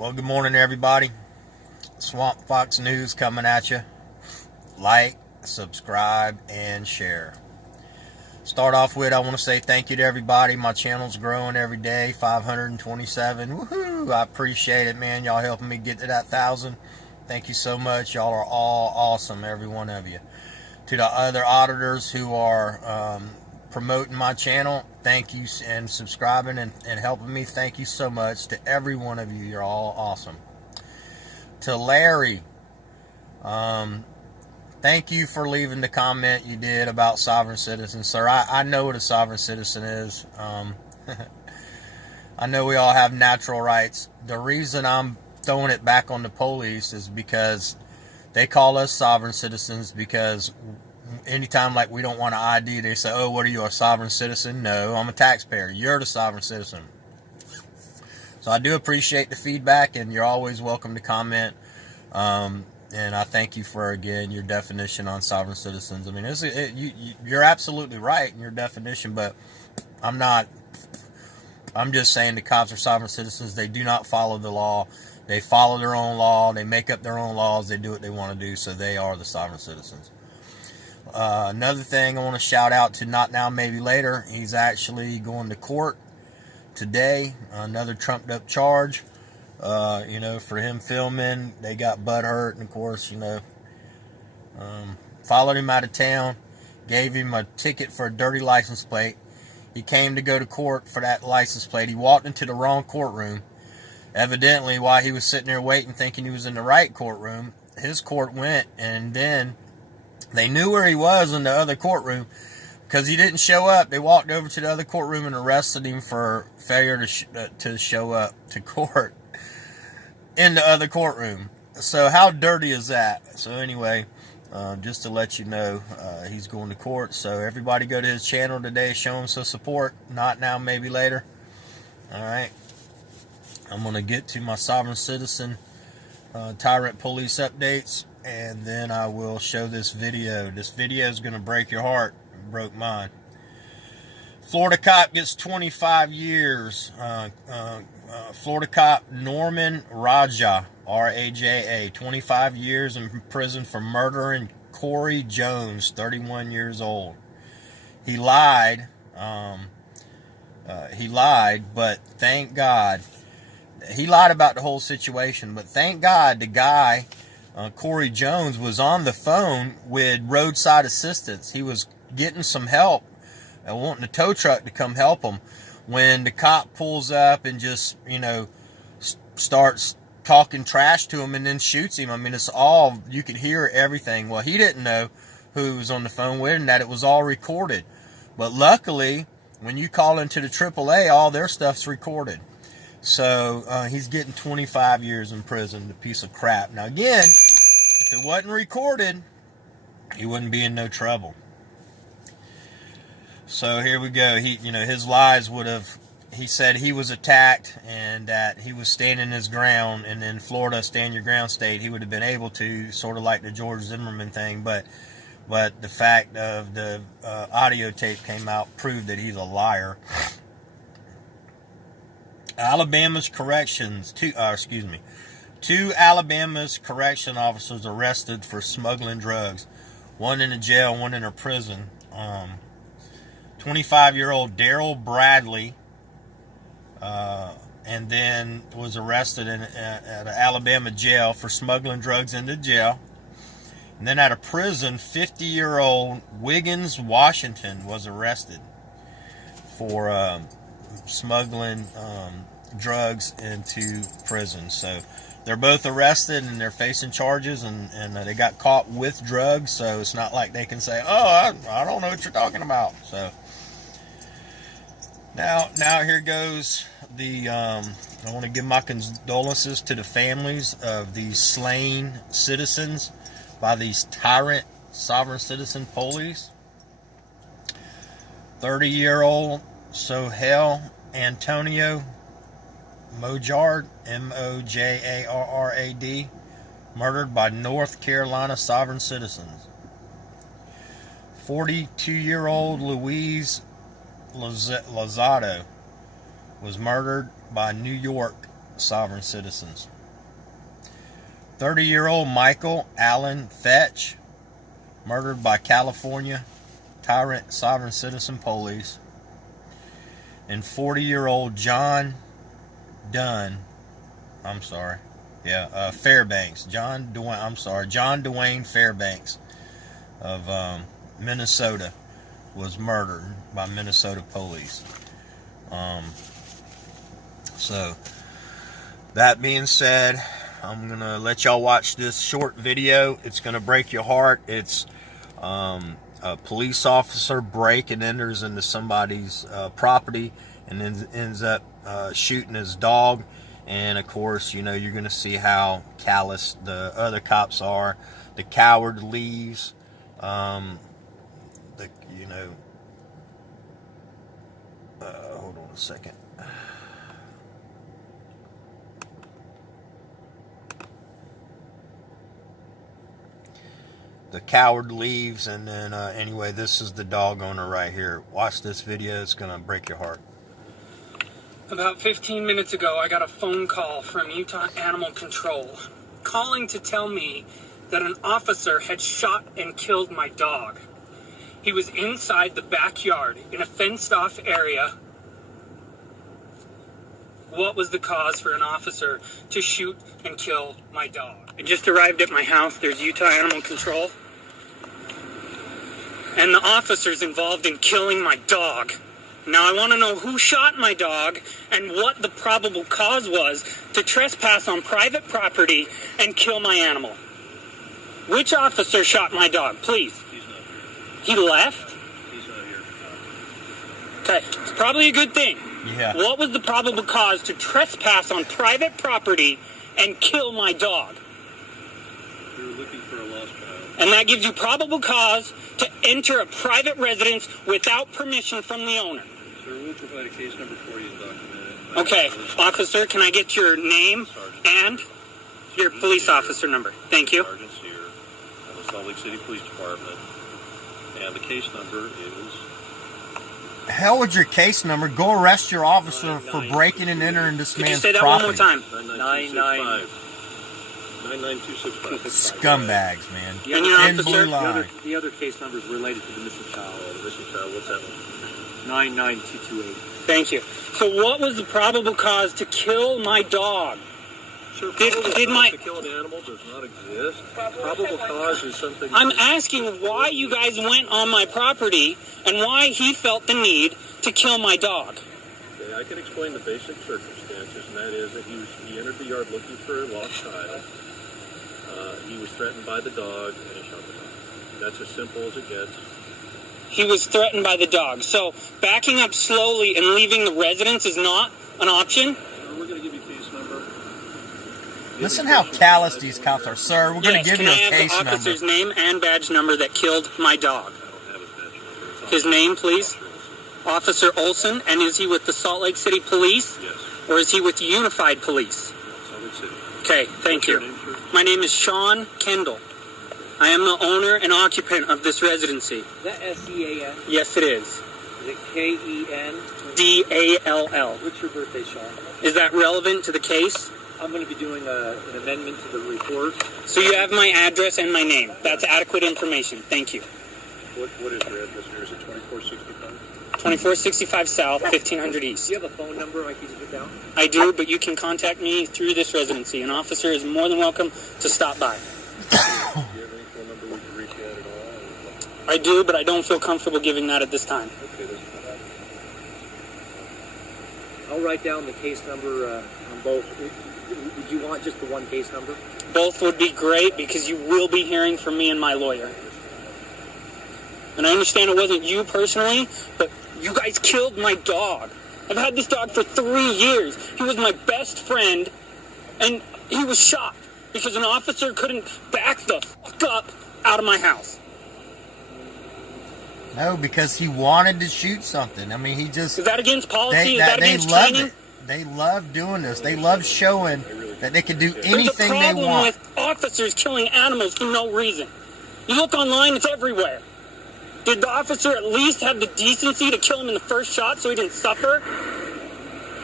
Well, good morning, everybody. Swamp Fox News coming at you. Like, subscribe, and share. Start off with, I want to say thank you to everybody. My channel's growing every day, 527. Woohoo! I appreciate it, man. Y'all helping me get to that 1,000. Thank you so much. Y'all are all awesome, every one of you. To the other auditors who are promoting my channel, thank you, and subscribing and helping me, thank you so much. To every one of you, you're all awesome. To Larry, thank you for leaving the comment you did about sovereign citizens, sir. I know what a sovereign citizen is. I know we all have natural rights. The reason I'm throwing it back on the police is because they call us sovereign citizens because anytime like we don't want an ID, they say, oh, what are you, a sovereign citizen? No, I'm a taxpayer. You're the sovereign citizen. So I do appreciate the feedback, and you're always welcome to comment. And I thank you for, again, your definition on sovereign citizens. I mean, you're absolutely right in your definition, but I'm just saying the cops are sovereign citizens. They do not follow the law. They follow their own law. They make up their own laws. They do what they want to do, so they are the sovereign citizens. Another thing I want to shout out to Not Now, Maybe Later. He's actually going to court today. Another trumped up charge. For him filming. They got butthurt, and of course, followed him out of town, gave him a ticket for a dirty license plate. He came to go to court for that license plate. He walked into the wrong courtroom. Evidently, while he was sitting there waiting, thinking he was in the right courtroom, his court went, and then they knew where he was in the other courtroom because he didn't show up. They walked over to the other courtroom and arrested him for failure to show up to court in the other courtroom. So how dirty is that? So anyway, just to let you know, he's going to court. So everybody go to his channel today, show him some support. Not Now, Maybe Later. All right. I'm going to get to my sovereign citizen tyrant police updates, and then I will show this video. This video is going to break your heart. It broke mine. Florida cop gets 25 years. Florida cop Norman Raja, R-A-J-A, 25 years in prison for murdering Corey Jones, 31 years old. He lied. But thank God. He lied about the whole situation, but thank God the guy, Corey Jones, was on the phone with roadside assistance. He was getting some help and wanting a tow truck to come help him when the cop pulls up and just, starts talking trash to him and then shoots him. I mean, it's all, you could hear everything. Well, he didn't know who he was on the phone with and that it was all recorded. But luckily, when you call into the AAA, all their stuff's recorded. So he's getting 25 years in prison, the piece of crap. Now, again, if it wasn't recorded, he wouldn't be in no trouble. So here we go. His lies would have, he said he was attacked and that he was standing his ground, and in Florida, stand your ground state, he would have been able to, sort of like the George Zimmerman thing, but the fact of the audio tape came out proved that he's a liar. Two Alabama's correction officers arrested for smuggling drugs. One in a jail, one in a prison. 25-year-old Daryl Bradley, and then was arrested at an Alabama jail for smuggling drugs into jail. And then at a prison, 50-year-old Wiggins Washington was arrested for smuggling drugs into prison. So they're both arrested and they're facing charges, and they got caught with drugs, so it's not like they can say, oh, I don't know what you're talking about. So now here goes I want to give my condolences to the families of these slain citizens by these tyrant sovereign citizen police. 30-year-old Sohail Antonio Mojarrad, M-O-J-A-R-R-A-D, murdered by North Carolina sovereign citizens. 42-year-old Luis Lozado was murdered by New York sovereign citizens. 30-year-old Michael Allen Fetch, murdered by California tyrant sovereign citizen police. And 40-year-old John Fairbanks. John Dwayne Fairbanks of Minnesota was murdered by Minnesota police. So, that being said, I'm going to let y'all watch this short video. It's going to break your heart. It's a police officer breaks and enters into somebody's property and then ends up shooting his dog. And of course, you know, you're going to see how callous the other cops are. The coward leaves. Hold on a second. The coward leaves, and then anyway, this is the dog owner right here. Watch this video. It's going to break your heart. About 15 minutes ago, I got a phone call from Utah Animal Control calling to tell me that an officer had shot and killed my dog. He was inside the backyard in a fenced-off area. What was the cause for an officer to shoot and kill my dog? I just arrived at my house. There's Utah Animal Control. And the officers involved in killing my dog. Now I want to know who shot my dog and what the probable cause was to trespass on private property and kill my animal. Which officer shot my dog, please? He's not here. He left? He's not here. Okay, it's probably a good thing. Yeah. What was the probable cause to trespass on private property and kill my dog? We were looking for a lost child. And that gives you probable cause to enter a private residence without permission from the owner. Sir, we'll provide a case number for you and document it. Okay, officer, can I get your name and your police officer number? Thank you. Sergeant Sear of the Salt Lake City Police Department. And the case number is... Hell with your case number. Go arrest your officer for breaking and entering this Could you man's say that property. one more time? 99265. Scumbags, man. And your Thin officer? blue line. The other case number is related to the missing child. The missing child, what's that one? 99228. Thank you. So what was the probable cause to kill my dog? Sir, Did probable my- cause to kill an animal does not exist. Probable cause is something... I'm asking why you guys went on my property and why he felt the need to kill my dog. Okay, I can explain the basic circumstances, and that is that he entered the yard looking for a lost child. He was threatened by the dog, and he shot the dog. That's as simple as it gets. He was threatened by the dog. So backing up slowly and leaving the residence is not an option? We're going to give you case number. Listen how callous these cops are. Sir, we're going to Yes, give you a can I case have the number. officer's name and badge number that killed my dog? I don't have his badge number. It's on His name, please? Officer Officer Olson. Olson. And is he with the Salt Lake City Police? Yes, Or is he with Unified Police? Salt Lake City. Okay, thank What's your you. name, sir? My name is Sean Kendall. I am the owner and occupant of this residency. Is that S-E-A-N? Yes, it is. Is it K-E-N? D-A-L-L. What's your birthday, Sean? Is that relevant to the case? I'm going to be doing an amendment to the report. So you have my address and my name. That's adequate information. Thank you. What is your address here? Is it 2465? 2465 South, 1500 East. Do you have a phone number I can get down? I do, but you can contact me through this residency. An officer is more than welcome to stop by. Do you have any phone number we can reach out at all? I do, but I don't feel comfortable giving that at this time. Okay, that's fine. I'll write down the case number on both. Would you want just the one case number? Both would be great because you will be hearing from me and my lawyer. And I understand it wasn't you personally, but you guys killed my dog. I've had this dog for 3 years. He was my best friend, and he was shot because an officer couldn't back the fuck up out of my house. No, because he wanted to shoot something. I mean, he just... Is that against policy? They, Is that they against love training? it. They love doing this. They love showing that they can do anything There's a they problem want. with officers killing animals for no reason. You look online, it's everywhere. Did the officer at least have the decency to kill him in the first shot so he didn't suffer?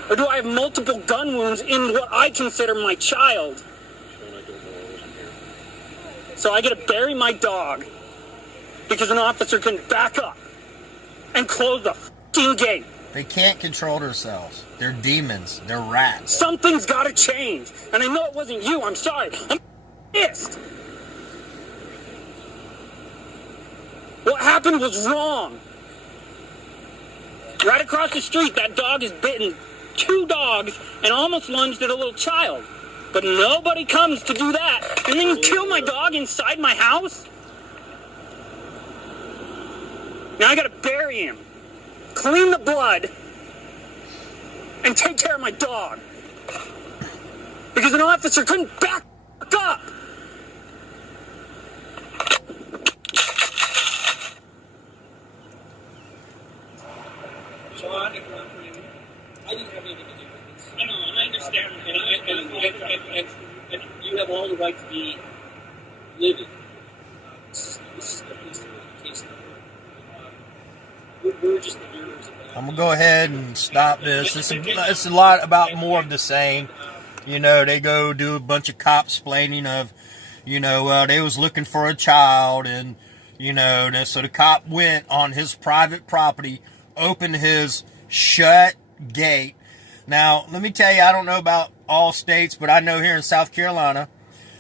Or do I have multiple gun wounds in what I consider my child? Sean, I don't know. I wasn't here. So I gotta bury my dog because an officer can back up and close the f***ing gate. They can't control themselves. They're demons. They're rats. Something's gotta change. And I know it wasn't you. I'm sorry. I'm pissed. What happened was wrong. Right across the street, that dog has bitten 2 dogs and almost lunged at a little child. But nobody comes to do that. And then you kill my dog inside my house? Now I gotta bury him, clean the blood, and take care of my dog. Because an officer couldn't back up. Sean, I didn't have anything to do with this. I know, and I understand. And you have all the right to be living. This is the police case number. We're just the mirrors of that. I'm going to go ahead and stop this. It's a lot about more of the same. You know, they go do a bunch of cop explaining of, you know, they was looking for a child. And, you know, so the cop went on his private property, opened his shut gate. Now, let me tell you, I don't know about all states, but I know here in South Carolina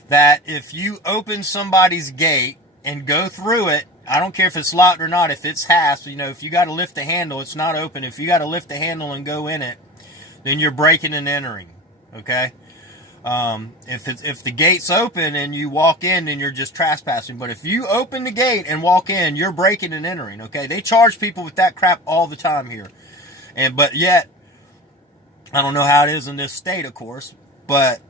that if you open somebody's gate and go through it, I don't care if it's locked or not, if it's hasp, you know, if you got to lift the handle, it's not open. If you got to lift the handle and go in it, then you're breaking and entering, okay? If the gate's open and you walk in, then you're just trespassing. But if you open the gate and walk in, you're breaking and entering, okay? They charge people with that crap all the time here. But yet, I don't know how it is in this state, of course, but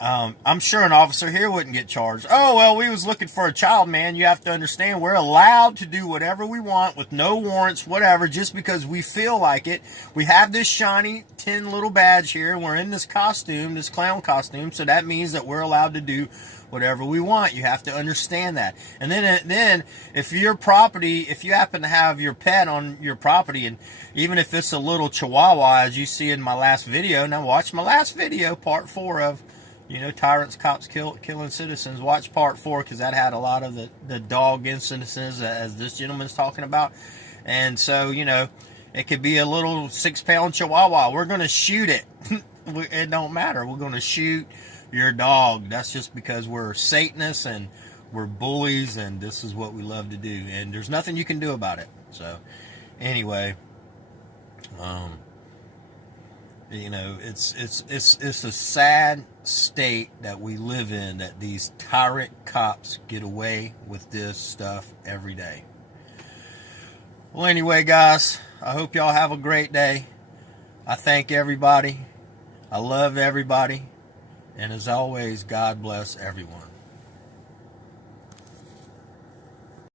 I'm sure an officer here wouldn't get charged. Oh, well, we was looking for a child, man. You have to understand we're allowed to do whatever we want with no warrants, whatever, just because we feel like it. We have this shiny tin little badge here. We're in this costume, this clown costume, so that means that we're allowed to do whatever we want. You have to understand that. And then if your property, if you happen to have your pet on your property, and even if it's a little chihuahua, as you see in my last video, now watch my last video, part 4 of, you know, tyrants, cops, killing citizens. Watch part 4 because that had a lot of the dog incidences as this gentleman's talking about. And so, you know, it could be a little 6-pound chihuahua. We're going to shoot it. It don't matter. We're going to shoot your dog. That's just because we're Satanists and we're bullies and this is what we love to do. And there's nothing you can do about it. So, anyway, you know, it's a sad state that we live in, that these tyrant cops get away with this stuff every day. Well, anyway, guys, I hope y'all have a great day. I thank everybody. I love everybody. And as always, God bless everyone.